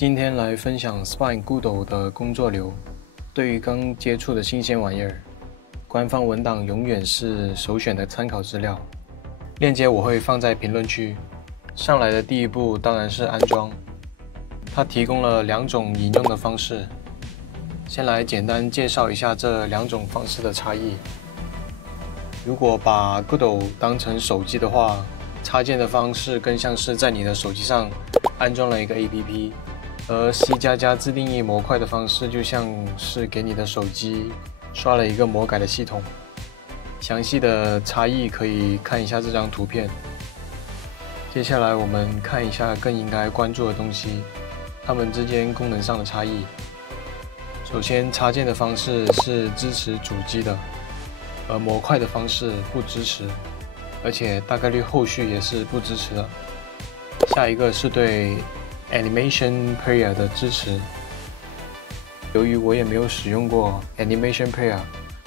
今天來分享 Spine Goodo 的工作流。對於剛接觸的新鮮玩意兒，官方文檔永遠是首選的參考資料。鏈接我會放在評論區。上來的第一步當然是安裝，它提供了2種引用的方式。先來簡單介紹一下這2種方式的差異。如果把 Goodo 當成手機的話，插件的方式更像是在你的手機上安裝了一個 APP， 而 C++ 自定義模塊的方式就像是給你的手機刷了一個魔改的系統。詳細的差異可以看一下這張圖片。接下來我們看一下更應該關注的東西，它們之間功能上的差異。首先，插件的方式是支持主機的，而模塊的方式不支持，而且大概率後續也是不支持的。下一個是对 Animation Player 的支持。由於我也沒有使用過 Animation Player，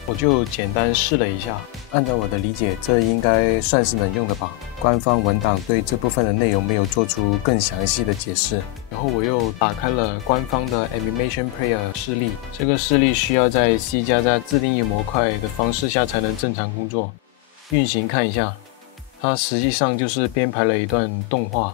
我就簡单試了一下。按照我的理解，這應該算是能用的吧。官方文檔對這部分的內容沒有做出更詳細的解釋。然後我又打開了官方的 Animation Player 示例，這個示例需要在 C++ 自定義模塊的方式下才能正常工作。運行看一下，它實際上就是編排了一段動畫，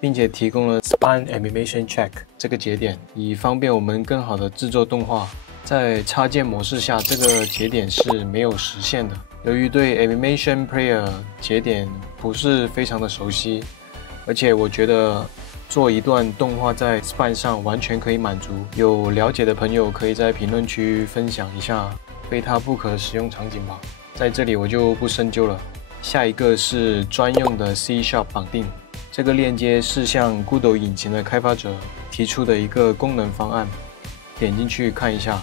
並且提供了 Spine Animation Check 這個節點，以方便我們更好的制作動畫。在插件模式下，這個節點是沒有實現的。由於對 Animation Player 節點不是非常的熟悉，而且我覺得做一段動畫在 Spine 上完全可以滿足。有了解的朋友可以在評論區分享一下非它不可使用場景吧。在這裡我就不深究了。下一個是專用的 C# 綁定，這個鏈接是向 Goodo 引擎的開發者提出的一個功能方案，點進去看一下。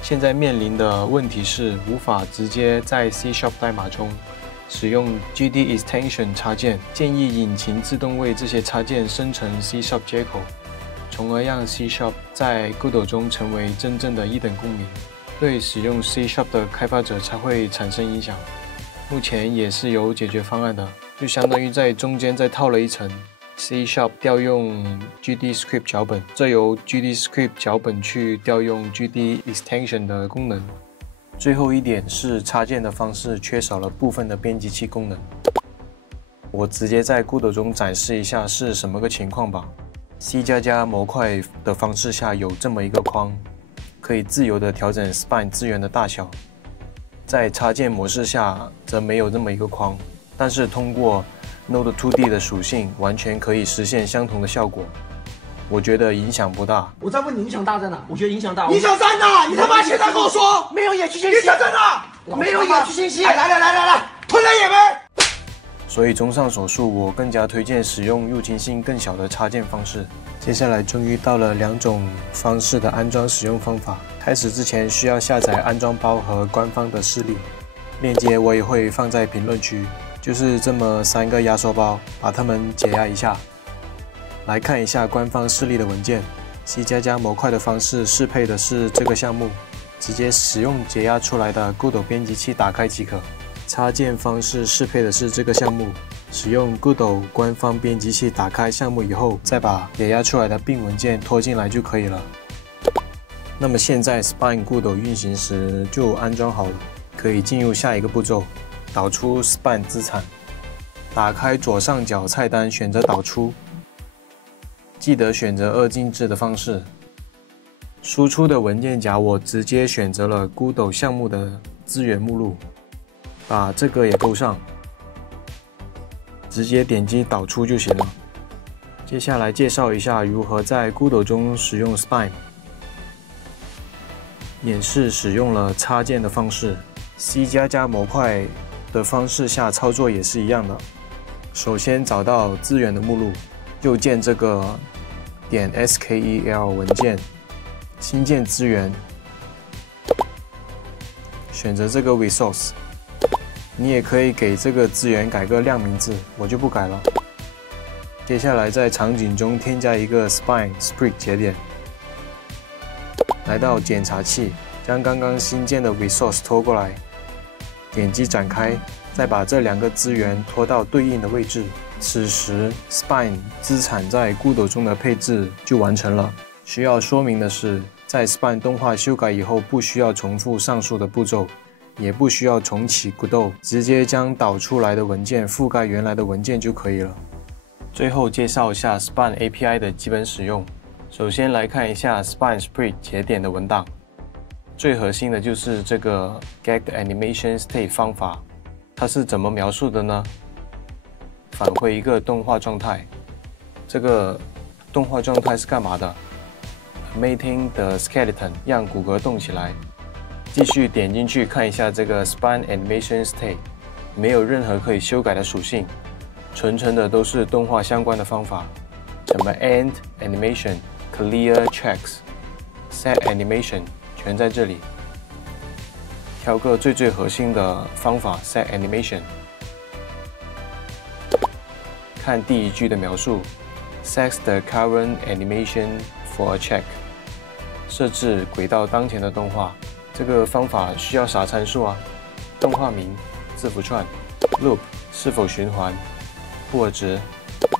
現在面臨的問題是無法直接在 C# 代碼中使用 GD Extension 插件，建議引擎自動為這些插件生成 C# 接口，從而讓 C# 在 Goodo 中成為真正的一等公民，對使用 C# 的開發者才會產生影響。目前也是有解決方案的，就相當於在中間再套了一層 C# 調用 GDScript 腳本，再由 GDScript 腳本去調用 GD Extension 的功能。最後一點是插件的方式缺少了部分的編輯器功能。我直接在 Goodo 中展示一下是什麼個情況吧。C++ 模塊的方式下有這麼一個框，可以自由的調整 Spine 資源的大小。在插件模式下則沒有這麼一個框，但是通過Node2D 的屬性完全可以實現相同的效果，我覺得影響不大。我在問你影響大在哪？我覺得影響大。影響在哪？你他媽現在跟我說，沒有野区信息。影響在哪？沒有野区信息。來，吞了也沒。所以綜上所述，我更加推薦使用入侵性更小的插件方式。接下來終于到了2种方式的安裝使用方法。開始之前需要下載安裝包和官方的示例，鏈接我也會放在評論區。就是這麼3個壓縮包，把它們解壓一下。來看一下官方示例的文件。C++ 模塊的方式適配的是這個項目，直接使用解壓出來的 Goodo 編輯器打開即可。插件方式適配的是這個項目，使用 Goodo 官方編輯器打開項目以後，再把解壓出來的 bin 文件拖進來就可以了。那麼現在 Spine Goodo 運行時就安裝好了，可以進入下一個步驟。導出 Spine 資產，打開左上角菜單，選擇導出，記得選擇2進制的方式。輸出的文件夾我直接選擇了 Goodo 項目的資源目錄，把這個也勾上，直接點擊導出就行了。接下來介紹一下如何在 Goodo 中使用 Spine， 演示使用了插件的方式。C++ 模塊的方式下操作也是一樣的。首先找到資源的目錄，右鍵這個點 SKEL 文件，新建資源，選擇這個 resource。你也可以給這個資源改個亮名字，我就不改了。接下來在場景中添加一個 Spine Sprig 節點，來到檢查器，將剛剛新建的 resource 拖過來。點擊展開，再把這2個資源拖到對應的位置，此時 Spine 資產在 Google 中的配置就完成了。需要說明的是，在 Spine 動畫修改以後，不需要重複上述的步驟，也不需要重啟 Godot， 直接將導出來的文件覆蓋原來的文件就可以了。最後介紹一下 Spine API 的基本使用。首先來看一下 Spine Split 節點的文檔，最核心的就是這個 Get Animation State 方法，它是怎麼描述的呢？返回一個動畫狀態，這個動畫狀態是幹嘛的？ Animating the skeleton， 讓骨骼動起來。繼續點進去看一下這個 Spine Animation State， 沒有任何可以修改的屬性，純的都是動畫相關的方法。什麼 End Animation、Clear Tracks、Set Animation 全在這裡。挑個最核心的方法 Set Animation。看第一句的描述 ，Set the current animation for a check。設置軌道當前的動畫，這個方法需要啥參數啊？動畫名、字符串、loop 是否循環、布爾值、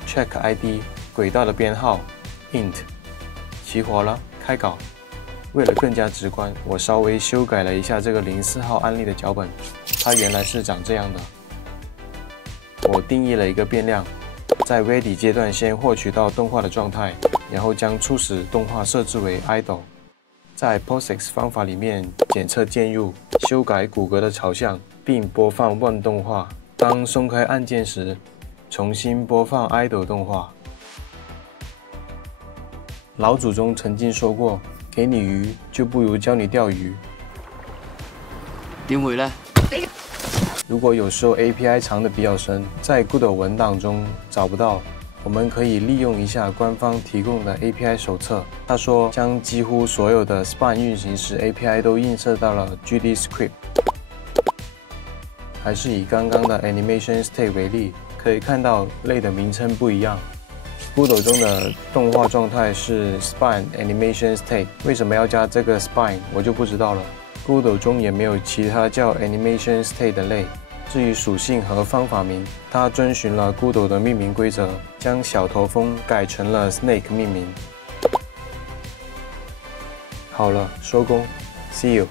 check ID 軌道的編號、int 起火了，開稿。為了更加直觀，我稍微修改了一下這個04號案例的腳本，它原來是長這樣的。我定義了一個變量，在 ready 階段先獲取到動畫的狀態，然後將初始動畫設置為 idle。在 POSIX 方法裡面檢測鍵入，修改骨骼的朝向，並播放 One 動畫。當鬆開按鍵時，重新播放 idle 動畫。老祖宗曾經說過，給你魚就不如教你釣魚。點會呢？如果有時候 API 藏得比較深，在 Godot 文檔中找不到，我們可以利用一下官方提供的 API 手冊。他說，將幾乎所有的 Spine 運行時 API 都映射到了 GDScript。還是以剛剛的 Animation State 為例，可以看到類的名稱不一樣。Godot 中的動畫狀態是 Spine Animation State， 為什麼要加這個 Spine， 我就不知道了。Godot 中也沒有其他叫 Animation State 的類。至於屬性和方法名，它遵循了 Godot 的命名規則，將小頭蜂改成了 Snake 命名。好了，收工 ，See you。